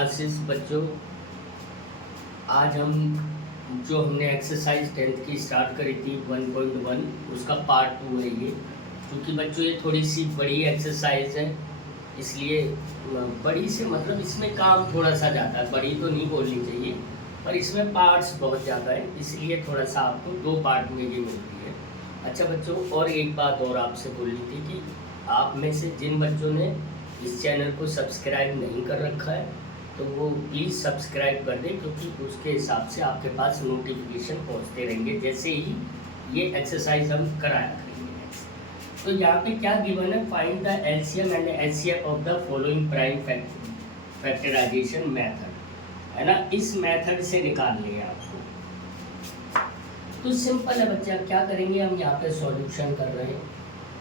Classes बच्चों, आज हम जो हमने एक्सरसाइज 10th की स्टार्ट करी थी 1.1 उसका पार्ट 2 है ये। क्योंकि बच्चों ये थोड़ी सी बड़ी एक्सरसाइज है, इसलिए बड़ी से मतलब इसमें काम थोड़ा सा ज़्यादा है। बड़ी तो नहीं बोलनी चाहिए, पर इसमें पार्ट्स बहुत ज़्यादा है, इसलिए थोड़ा सा आपको 2 पार्ट में ये मिलती है। अच्छा बच्चों, और एक बात और आपसे बोलनी थी कि आप में से जिन बच्चों ने इस चैनल को सब्सक्राइब नहीं कर रखा है तो वो प्लीज़ सब्सक्राइब कर दें, क्योंकि उसके हिसाब से आपके पास नोटिफिकेशन पहुंचते रहेंगे जैसे ही ये एक्सरसाइज हम कराया करेंगे। तो यहाँ पे क्या गिवन है, find the LCM and HCF of the following prime factorisation method, है ना। इस मेथड से निकाल लेंगे आपको। तो सिंपल है बच्चा, क्या करेंगे हम यहाँ पे सॉल्यूशन कर रहे हैं।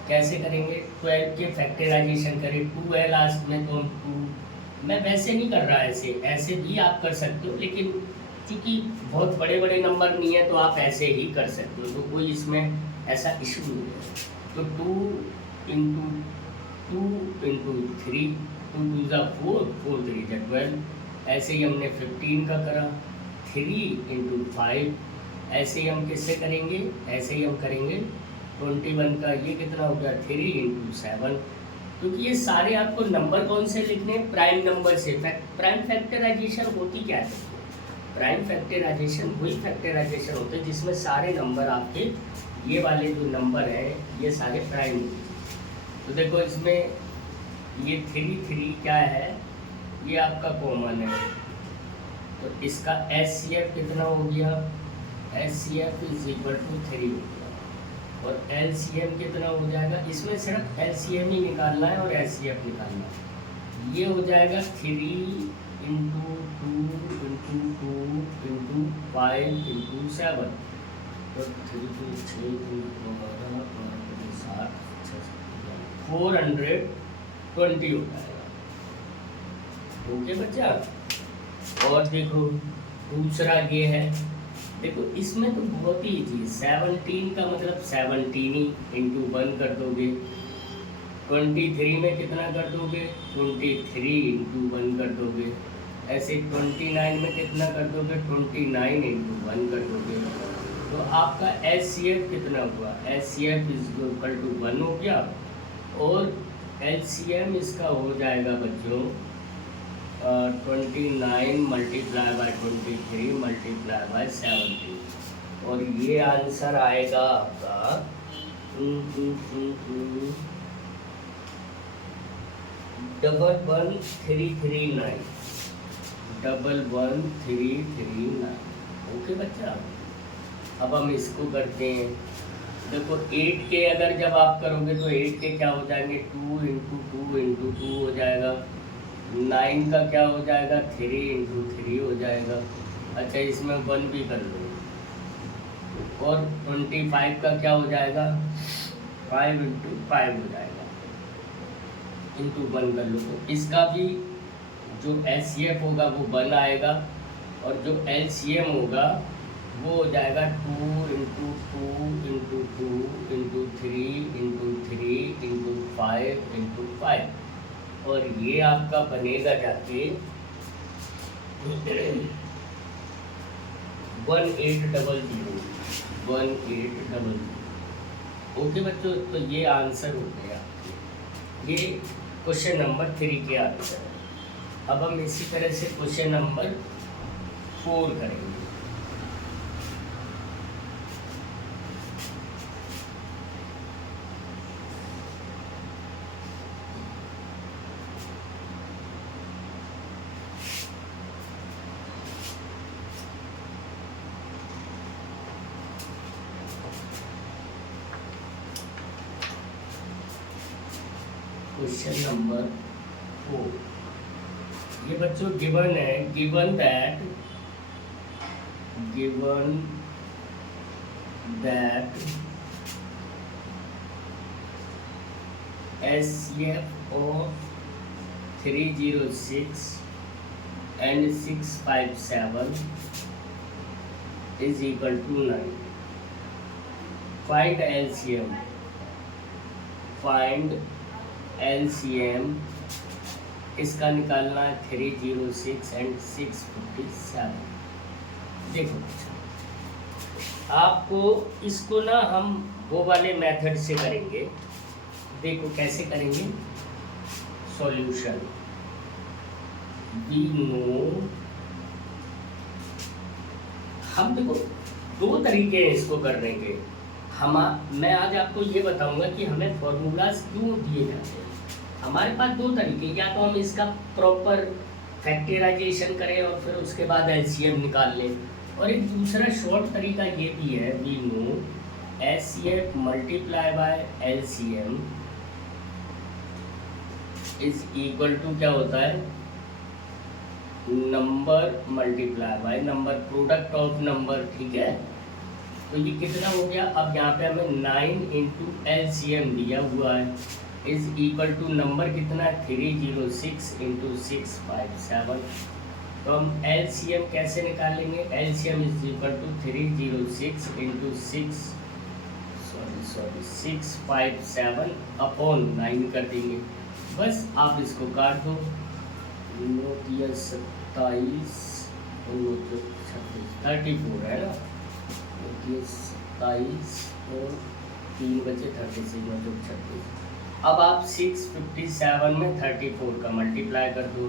कैसे करेंगे, 12 के फैक्टराइजेशन करें, 2 है लास्ट में तो हम 2, मैं वैसे नहीं कर रहा, ऐसे भी आप कर सकते हो, लेकिन क्योंकि बहुत बड़े बड़े नंबर नहीं है तो आप ऐसे ही कर सकते हो, तो कोई इसमें ऐसा इशू नहीं है। तो 2 इंटू 2 इंटू 3, 2 2 ज़ा 4, 4 3 ज़ा 12, ऐसे ही हमने 15 का करा, 3 इंटू 5, ऐसे ही हम किससे करेंगे, ऐसे ही हम करेंगे 21 का, ये कितना हो गया 3 इंटू 7। क्योंकि ये सारे आपको नंबर कौन से लिखने हैं, प्राइम नंबर से। प्राइम फैक्टराइजेशन होती क्या है, प्राइम फैक्टराइजेशन वही फैक्टराइजेशन होते हैं जिसमें सारे नंबर आपके, ये वाले जो नंबर है ये सारे प्राइम होते हैं। तो देखो इसमें ये 3 क्या है, ये आपका कॉमन है, तो इसका एचसीएफ कितना हो गया, एचसीएफ इज इक्वल टू 3 हो गया। और एलसीएम कितना हो जाएगा, इसमें सिर्फ एलसीएम ही निकालना है और एचसीएफ निकालना है। ये हो जाएगा 3 इंटू 2 इंटू 2 इंटू 5 इंटू 7, तो 3 2 6 2 12 7 420 हो जाएगा। ओके बच्चा। और देखो दूसरा ये है, देखो इसमें तो बहुत ही ईजी है। 17 का मतलब 17 ही इंटू 1 कर दोगे। 23 में कितना कर दोगे, 23 इंटू 1 कर दोगे। ऐसे 29 में कितना कर दोगे, 29 इंटू 1 कर दोगे। तो आपका एचसीएफ कितना हुआ, एचसीएफ इज इक्वल टू 1 हो गया। और एलसीएम इसका हो जाएगा बच्चों 29 मल्टीप्लाई बाय 23 मल्टीप्लाई बाय 17, और ये आंसर आएगा आपका 11339, 11339। ओके बच्चा। अब हम इसको करते हैं। देखो 8 के अगर जब आप करोगे तो 8 के क्या हो जाएंगे, 2 इंटू 2 इंटू 2 हो जाएगा। 9 का क्या हो जाएगा, 3 इंटू 3 हो जाएगा। अच्छा इसमें 1 भी कर लो। और 25 का क्या हो जाएगा, 5 इंटू 5 हो जाएगा, इंटू 1 कर लो। तो इसका भी जो एचसीएफ होगा वो 1 आएगा, और जो एलसीएम होगा वो हो जाएगा 2 into 2 into 2 into 3 into 3 into 5 into 5, और ये आपका बनेगा जाके 1800, 1800। ओके बच्चों, तो ये आंसर हो गया, ये क्वेश्चन नंबर 3 के आंसर है। अब हम इसी तरह से क्वेश्चन नंबर 4 करेंगे। क्वेश्चन नंबर 4, ये बच्चों गिवन है, given that HCF of 306 and 657 is equal to 9. Find LCM इसका निकालना है 306 एंड 657। देखो आपको इसको ना हम वो वाले मेथड से करेंगे। देखो कैसे करेंगे। सॉल्यूशन वी नो, हम देखो दो तरीके हैं इसको करने के। मैं आज आपको ये बताऊंगा कि हमें फॉर्मूलाज क्यों दिए जाते हैं। हमारे पास दो तरीके, या तो हम इसका प्रॉपर फैक्टराइजेशन करें और फिर उसके बाद एलसीएम निकाल लें, और एक दूसरा शॉर्ट तरीका ये भी है, we know HCF multiply by LCM is equal to क्या होता है, number multiply by number, product of number. ठीक है, तो ये कितना हो गया। अब यहाँ पे हमें 9 इंटू एलसीएम दिया हुआ है इज इक्वल टू नंबर कितना है 306 इंटू 657। तो हम एलसीएम कैसे निकालेंगे, LCM is equal to 306 into 657 upon 9 कर देंगे। बस आप इसको काट दो, 27 34 है ना, 27 और 3 बचे 36 मतलब 36। अब आप 657 में 34 का मल्टीप्लाई कर दो,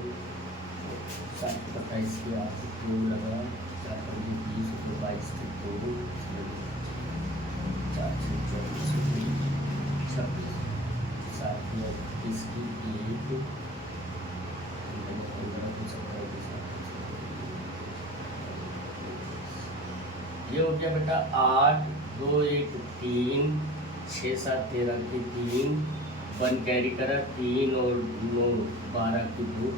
27 के आप 2 लगा 4 20 22 2 4 24 26 7 21 की 1 ये हो गया बेटा 8 2 1 3 6 7 13 की 3 1 कैरी करा 3 और 9 12 की 2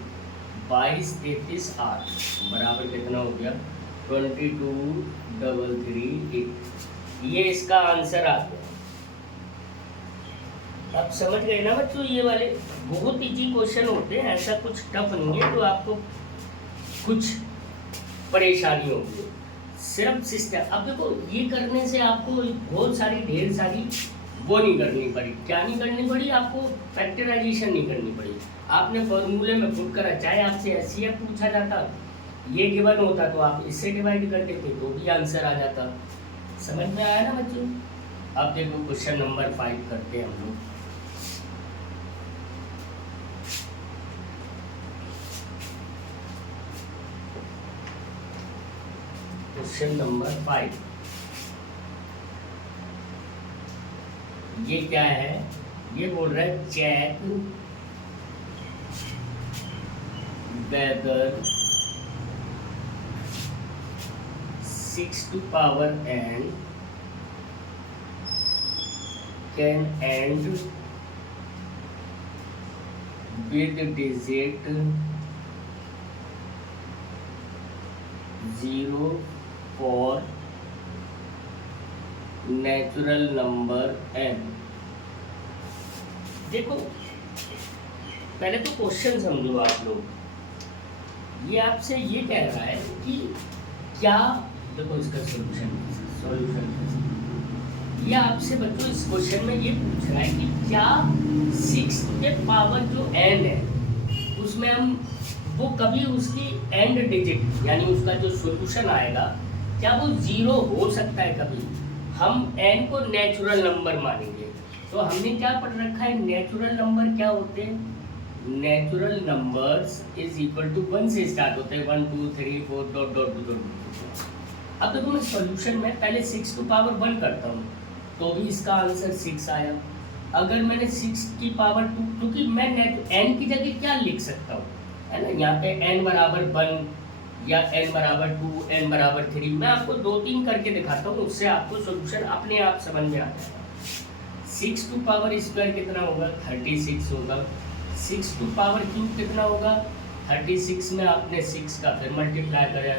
22 33 8 बराबर कितना हो गया 22,338। ये इसका आंसर आ गया। आप समझ गए ना बच्चों, ये वाले बहुत इजी क्वेश्चन होते हैं, ऐसा कुछ टफ नहीं है तो आपको कुछ परेशानी होगी। सिर्फ सिस्टम, अब देखो ये करने से आपको बहुत सारी ढेर सारी वो नहीं करनी पड़ी। क्या नहीं करनी पड़ी आपको, फैक्टराइजेशन नहीं करनी पड़ी। आपने फॉर्मूले में पुट करा, चाहे आपसे एचसीएफ पूछा जाता, ये गिवन होता तो आप इससे डिवाइड कर देते तो भी आंसर आ जाता। समझ में आया ना बच्चों। अब देखो क्वेश्चन नंबर 5 करते हैं हम लोग। क्वेश्चन नंबर 5 ये क्या है, ये बोल रहा है check whether 6 to power n can end with digit 0 for natural number n। देखो पहले तो क्वेश्चन समझो आप लोग। ये आपसे ये कह रहा है कि क्या, देखो इसका सॉल्यूशन ये आपसे बच्चों इस क्वेश्चन में ये पूछ रहा है कि क्या 6 के पावर जो n है उसमें हम वो कभी उसकी एंड डिजिट यानी उसका जो सॉल्यूशन आएगा क्या वो 0 हो सकता है कभी। हम n को नेचुरल नंबर मानेंगे। तो हमने क्या पढ़ रखा है, नेचुरल नंबर क्या होते हैं, natural numbers is equal to 1 से स्टार्ट होते हैं, 1 2 3 4 डॉट डॉट डॉट। अब देखो मैं सॉल्यूशन में पहले 6 टू पावर 1 करता हूँ तो भी इसका आंसर 6 आया। अगर मैंने 6 की पावर 2, क्योंकि मैं n की जगह क्या लिख सकता हूँ, है ना, यहाँ पे n बराबर 1 या n बराबर 2 n बराबर 3, मैं आपको 2-3 करके दिखाता हूँ, उससे आपको सॉल्यूशन अपने आप समझ में आ जाएगा। 6 टू पावर स्क्वायर कितना होगा 36 होगा, 6 टू पावर क्यूब कितना होगा 36 में आपने 6 का फिर मल्टीप्लाई करा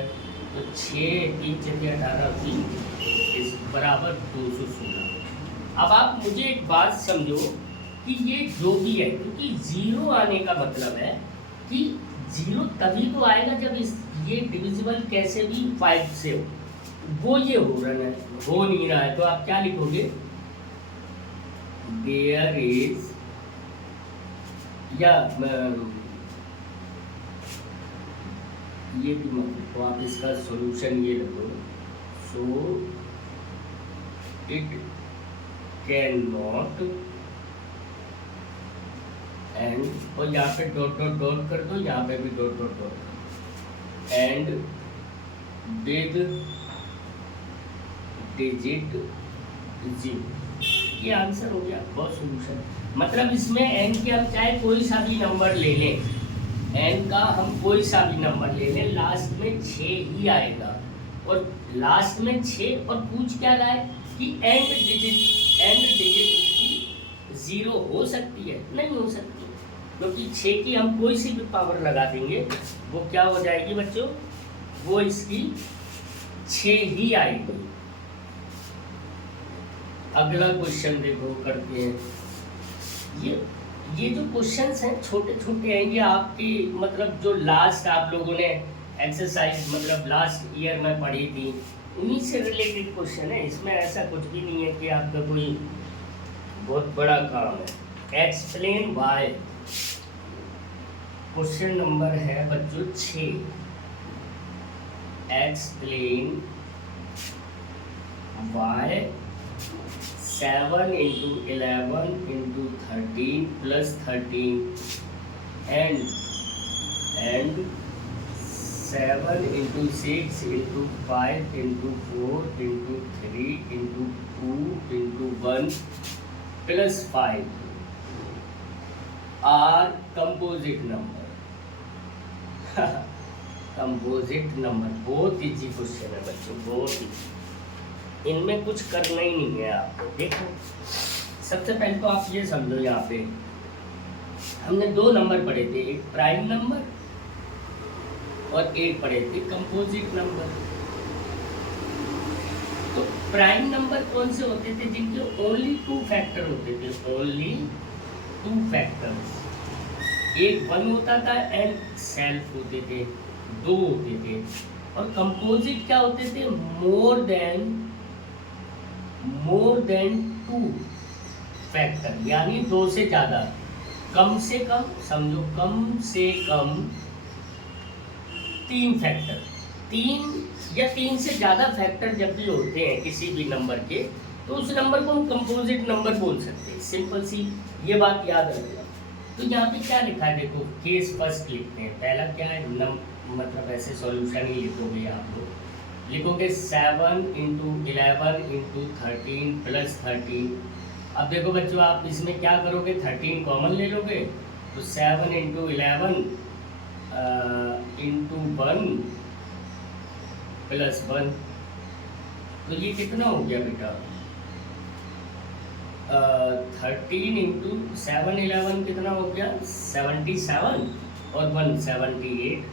तो 6 3 4 18 3 इस बराबर 216। अब आप मुझे एक बात समझो कि ये जो भी है, क्योंकि 0 आने का मतलब है कि 0 तभी तो आएगा जब ये डिविजिबल कैसे भी 5 से हो, वो ये हो नहीं रहा है। तो आप क्या लिखोगे, देयर इज, या ये भी मत लिखो, आप इसका सॉल्यूशन ये लिखो, so it can not, and, और यहाँ पे डॉट डॉट डॉट कर दो, यहाँ पे भी dot dot dot, and with digit 0। ये आंसर हो गया, बहुत सॉल्यूशन। मतलब इसमें एन के हम चाहे कोई सा भी नंबर ले लें, एन का हम कोई सा भी नंबर ले लें, लास्ट में 6 ही आएगा, और लास्ट में 6, और पूछ क्या रहा है कि एंड डिजिट उसकी 0 हो सकती है? नहीं हो सकती, क्योंकि 6 की हम कोई सी भी पावर लगा देंगे, वो क्या हो जाएगी बच्चों, वो इसकी 6 ही आएगी। अगला क्वेश्चन देखो करते हैं। ये जो क्वेश्चंस हैं छोटे छोटे हैं, ये आपकी मतलब जो लास्ट आप लोगों ने एक्सरसाइज मतलब लास्ट ईयर में पढ़ी थी, उन्हीं से रिलेटेड क्वेश्चन है। इसमें ऐसा कुछ भी नहीं है कि आपका कोई बहुत बड़ा काम है। एक्सप्लेन वाई, क्वेश्चन नंबर है बच्चों 6। Explain why 7 into 11 into 13 plus 13 and 7 into 6 into 5 into 4 into 3 into 2 into 1 plus 5 are composite number। Composite number बहुत इजी क्वेश्चन है बच्चों, बहुत इजी, इनमें कुछ करना ही नहीं है आपको। देखो सबसे पहले तो आप ये समझो, यहाँ पे हमने 2 नंबर पढ़े थे, एक प्राइम नंबर और एक पढ़े थे कंपोजिट नंबर। तो प्राइम नंबर कौन से होते थे? जिनके ओनली 2 फैक्टर होते थे, ओनली 2 फैक्टर्स। एक 1 होता था एंड सेल्फ होते थे, 2 होते थे। और कंपोजिट क्या होते थे? मोर देन 2 फैक्टर, यानी 2 से ज़्यादा, कम से कम समझो, कम से कम 3 फैक्टर, 3 या 3 से ज़्यादा फैक्टर जब भी होते हैं किसी भी नंबर के, तो उस नंबर को हम कंपोजिट नंबर बोल सकते हैं। सिंपल सी ये बात याद रखना। तो यहाँ पे क्या लिखा है देखो, केस फर्स्ट लिखते हैं। पहला क्या है, मतलब ऐसे सॉल्यूशन ही लिखोगे आप लोग, लिखोगे 7 into 11 into 13 plus 13। अब देखो बच्चों आप इसमें क्या करोगे, 13 कॉमन ले लोगे, तो 7 into 11 into 1 plus 1, तो ये कितना हो गया बेटा, 13 into 7 11 कितना हो गया, 77 और 1 78।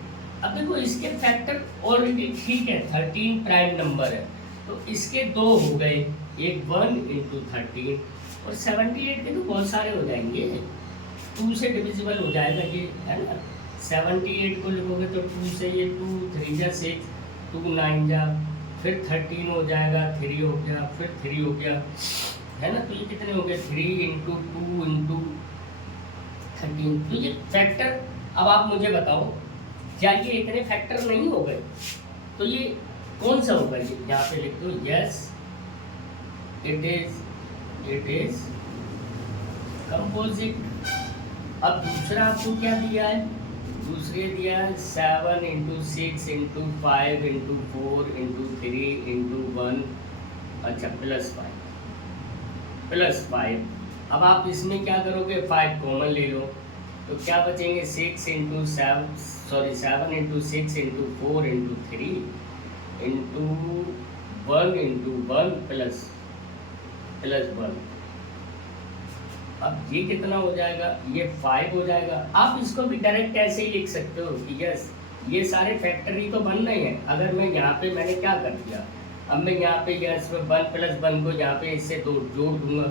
अब देखो इसके फैक्टर ऑलरेडी ठीक है, 13 प्राइम नंबर है, तो इसके 2 हो गए, एक 1 into 13 और 78 के तो बहुत सारे हो जाएंगे, 2 से डिविजिबल हो जाएगा ये, है ना। 78 को लिखोगे तो 2 से ये 2 3 जा 6, 2 9 जा, फिर 13 हो जाएगा, 3 हो गया, फिर 3 हो गया, है ना। तो ये कितने हो गए, 3 into 2 into 13। तो ये फैक्टर, अब आप मुझे बताओ क्या ये इतने फैक्टर नहीं हो गए, तो ये कौन सा होगा? ये यहाँ पे लिख दो, यस इट इज कंपोजिट। अब दूसरा आपको क्या दिया है, दूसरे दिया है 7 into 6 into 5 into 4 into 3 into 1, अच्छा +5। अब आप इसमें क्या करोगे, 5 कॉमन ले लो, तो क्या बचेंगे, 7 into 6 into 4 into 3 into 1 into 1 plus 1। अब ये कितना हो जाएगा, ये 5 हो जाएगा। आप इसको भी डायरेक्ट ऐसे ही लिख सकते हो कि यस ये सारे फैक्टर ही तो बन रहे हैं। अगर मैं यहाँ पे मैंने क्या कर दिया, अब मैं यहाँ पे यस 1 + 1 को यहाँ पे इससे जोड़ दूंगा,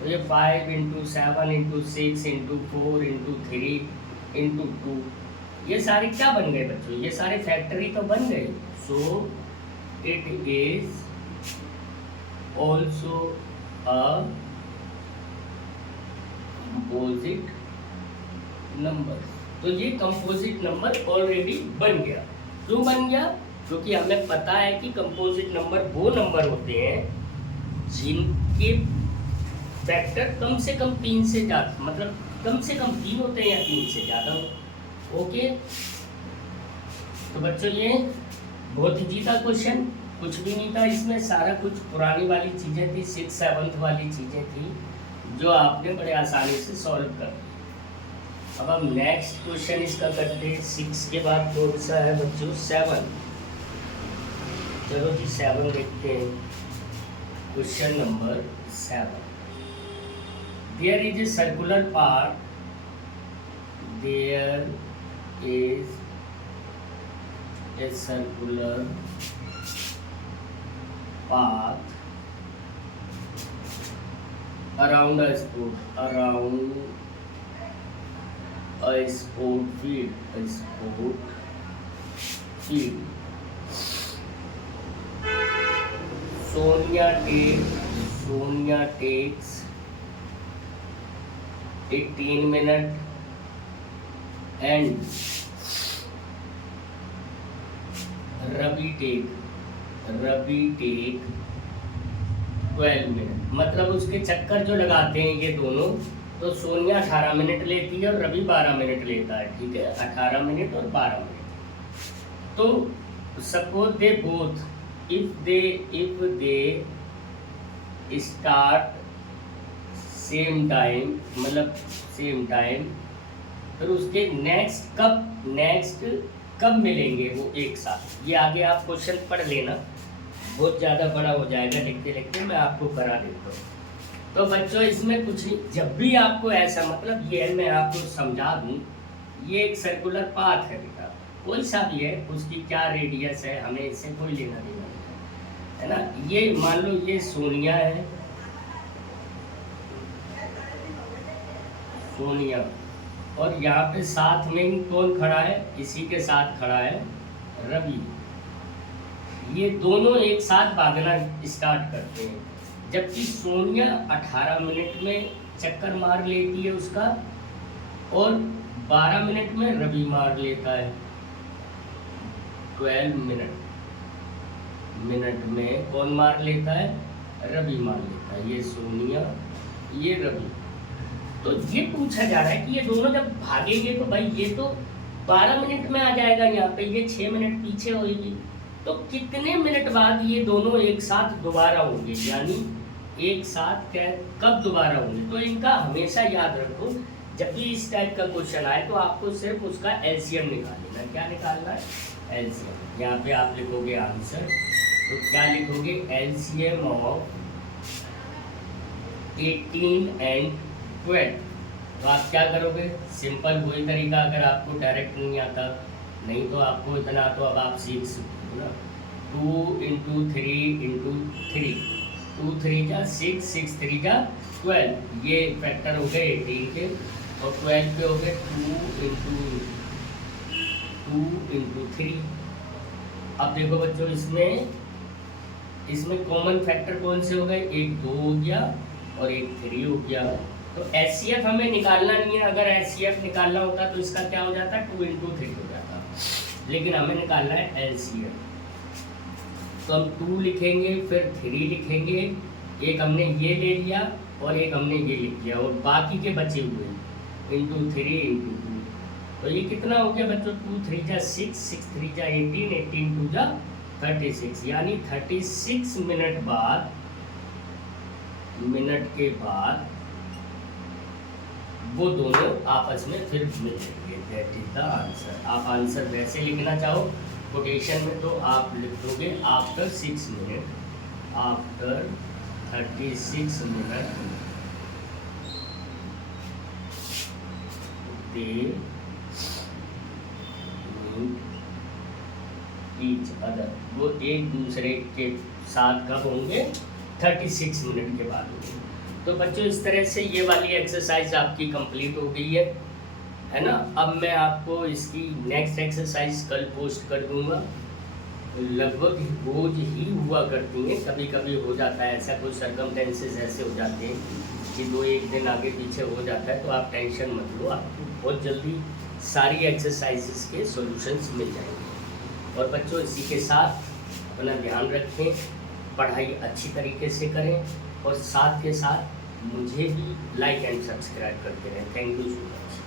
तो ये 5 into 7 into 6 into 4 into 3 into 2, ये सारे क्या बन गए बच्चों, ये सारे फैक्टर ही तो बन गए। So it is also a composite number. तो ये कंपोजिट नंबर ऑलरेडी बन गया। क्यों बन गया? क्योंकि हमें पता है कि कंपोजिट नंबर वो नंबर होते हैं जिनके फैक्टर कम से कम 3 से ज़्यादा, मतलब कम से कम 3 होते हैं या 3 से ज़्यादा हो। ओके, तो बच्चों ये बहुत इजी था क्वेश्चन, कुछ भी नहीं था इसमें, सारा कुछ पुरानी वाली चीज़ें थी, 6th 7th वाली चीज़ें थी जो आपने बड़े आसानी से सॉल्व कर दी। अब हम नेक्स्ट क्वेश्चन इसका करते हैं। 6 के बाद कौन सा है बच्चों? 7। चलो जी 7 देखते हैं। Question number 7। There is a circular path. There is a circular path around a sport field. Sonia takes 18 minutes and Ravi take 12 minute. मतलब उसके चक्कर जो लगाते हैं ये दोनों, तो सोनिया 18 मिनट लेती है और रवि 12 मिनट लेता है, ठीक है, 18 मिनट और 12 मिनट। तो suppose they both, if they start same time, मतलब सेम टाइम, फिर उसके नेक्स्ट कब मिलेंगे वो एक साथ। ये आगे आप क्वेश्चन पढ़ लेना, बहुत ज़्यादा बड़ा हो जाएगा लिखते लिखते, मैं आपको करा देता हूँ। तो बच्चों इसमें कुछ नहीं, जब भी आपको ऐसा, मतलब ये मैं आपको समझा दूँ, ये एक सर्कुलर पाथ है बेटा, कोई सा भी है, उसकी क्या रेडियस है हमें इससे कोई लेना देना नहीं है ना। ये मान लो ये सोनिया है, सोनिया, और यहाँ पे साथ में ही कौन खड़ा है? इसी के साथ खड़ा है रवि। ये दोनों एक साथ भागना स्टार्ट करते हैं, जबकि सोनिया 18 मिनट में चक्कर मार लेती है उसका, और 12 मिनट में रवि मार लेता है। 12 मिनट में कौन मार लेता है? रवि मार लेता है। ये सोनिया, ये रवि। तो ये पूछा जा रहा है कि ये दोनों जब भागेंगे तो भाई ये तो 12 मिनट में आ जाएगा यहाँ पे, ये 6 मिनट पीछे होगी, तो कितने मिनट बाद ये दोनों एक साथ दोबारा होंगे, यानी एक साथ कब दोबारा होंगे। तो इनका हमेशा याद रखो, जब भी इस टाइप का क्वेश्चन आए तो आपको सिर्फ उसका एलसीएम निकालना है। क्या निकालना है? एलसीएम। यहाँ पे आप लिखोगे आंसर, तो क्या लिखोगे? LCM of 18 and 12। तो आप क्या करोगे? सिंपल वही तरीका, अगर आपको डायरेक्ट नहीं आता, नहीं तो आपको इतना तो अब आप सीख सकते हो ना। 2 × 3 × 3, 2 3 जा 6, 6 3 जा 12, ये फैक्टर हो गए 18 के, और 12 पे हो गए 2 × 3। अब देखो बच्चों इसमें कॉमन फैक्टर कौन से हो गए? एक 2 हो गया और एक 3 हो गया। तो एचसीएफ हमें निकालना नहीं है, अगर एचसीएफ निकालना होता तो इसका क्या हो जाता? 2 × 3 हो जाता, लेकिन हमें निकालना है एलसीएम। तो हम 2 लिखेंगे, फिर 3 लिखेंगे, एक हमने ये ले लिया और एक हमने ये लिख लिया, और बाकी के बचे हुए × 3 × 2। तो ये कितना हो गया बच्चों? 2 3 जा 6, 6 3 जा 18, 18 2 जा 36, यानी 36 मिनट के बाद वो दोनों आपस में फिर मिलेंगे। That is the answer. आप आंसर वैसे लिखना चाहो कोटेशन में तो आप लिख दोगे आफ्टर 6 मिनट, आफ्टर 36 मिनट दे ईच अदर। वो एक दूसरे के साथ कब होंगे? 36 मिनट के बाद होंगे। तो बच्चों इस तरह से ये वाली एक्सरसाइज आपकी कंप्लीट हो गई है ना। अब मैं आपको इसकी नेक्स्ट एक्सरसाइज कल पोस्ट कर दूंगा। लगभग रोज ही हुआ करती हैं, कभी कभी हो जाता है ऐसा, कोई सर्कमटेंसेस ऐसे हो जाते हैं कि 2-1 दिन आगे पीछे हो जाता है, तो आप टेंशन मत लो, आपको बहुत जल्दी सारी एक्सरसाइजेस के सॉल्यूशंस मिल जाएंगे। और बच्चों इसी के साथ अपना ध्यान रखें, पढ़ाई अच्छी तरीके से करें और साथ के साथ मुझे भी लाइक एंड सब्सक्राइब करते रहें। Thank you so much.